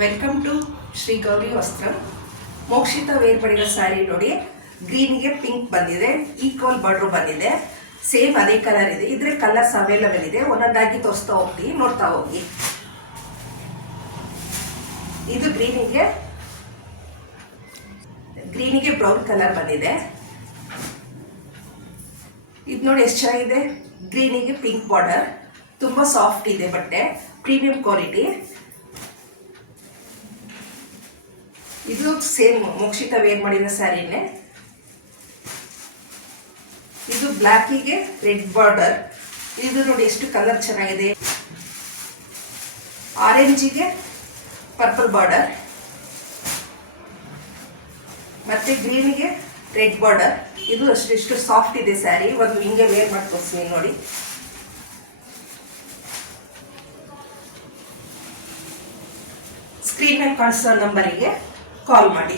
Welcome to Shri Gauri ವಸ್ತ್ರ. Mokshitha wear ಪಡೆದ ಸ್ಯಾರಿ ನೋಡಿ, ಗ್ರೀನ್ಗೆ ಪಿಂಕ್ ಬಂದಿದೆ, ಈಕ್ವಲ್ ಬಾರ್ಡರ್ ಬಂದಿದೆ, ಸೇಮ್ ಅದೇ ಕಲರ್ ಇದೆ. ಇದ್ರೆ ಕಲರ್ಸ್ ಅವೈಲಬಲ್ ಇದೆ, ಒಂದೊಂದಾಗಿ ತೋರಿಸ್ತಾ ಹೋಗ್ತೀವಿ, ನೋಡ್ತಾ ಹೋಗಿ. ಇದು ಗ್ರೀನಿಗೆ ಬ್ರೌನ್ ಕಲರ್ ಬಂದಿದೆ. ಇದು ನೋಡಿ ಎಷ್ಟು ಚೆನ್ನಾಗಿದೆ, ಗ್ರೀನಿಗೆ ಪಿಂಕ್ ಬಾರ್ಡರ್, ತುಂಬ ಸಾಫ್ಟ್ ಇದೆ ಬಟ್ಟೆ, ಪ್ರೀಮಿಯಂ ಕ್ವಾಲಿಟಿ. ಇದು ಸೇಮ್ ಮೋಕ್ಷಿತ ವೇರ್ ಮಾಡಿದ ಸ್ಯಾರಿನೇ. ಇದು ಬ್ಲ್ಯಾಕಿಗೆ ರೆಡ್ ಬಾರ್ಡರ್, ಇದು ನೋಡಿ ಎಷ್ಟು ಕಲರ್ ಚೆನ್ನಾಗಿದೆ. ಆರೆಂಜಿಗೆ ಪರ್ಪಲ್ ಬಾರ್ಡರ್, ಮತ್ತೆ ಗ್ರೀನಿಗೆ ರೆಡ್ ಬಾರ್ಡರ್. ಇದು ಅಷ್ಟು ಸಾಫ್ಟ್ ಇದೆ ಸ್ಯಾರಿ. ಒಂದು ಹಿಂಗೆ ವೇರ್ ಮಾಡಿ ತೋರಿಸ್ತೀನಿ ನೋಡಿ. ಸ್ಕ್ರೀನ್ ಮೇಲೆ ಕಾಣಿಸೋ ನಂಬರಿಗೆ ಕಾಲ್ ಮಾಡಿ.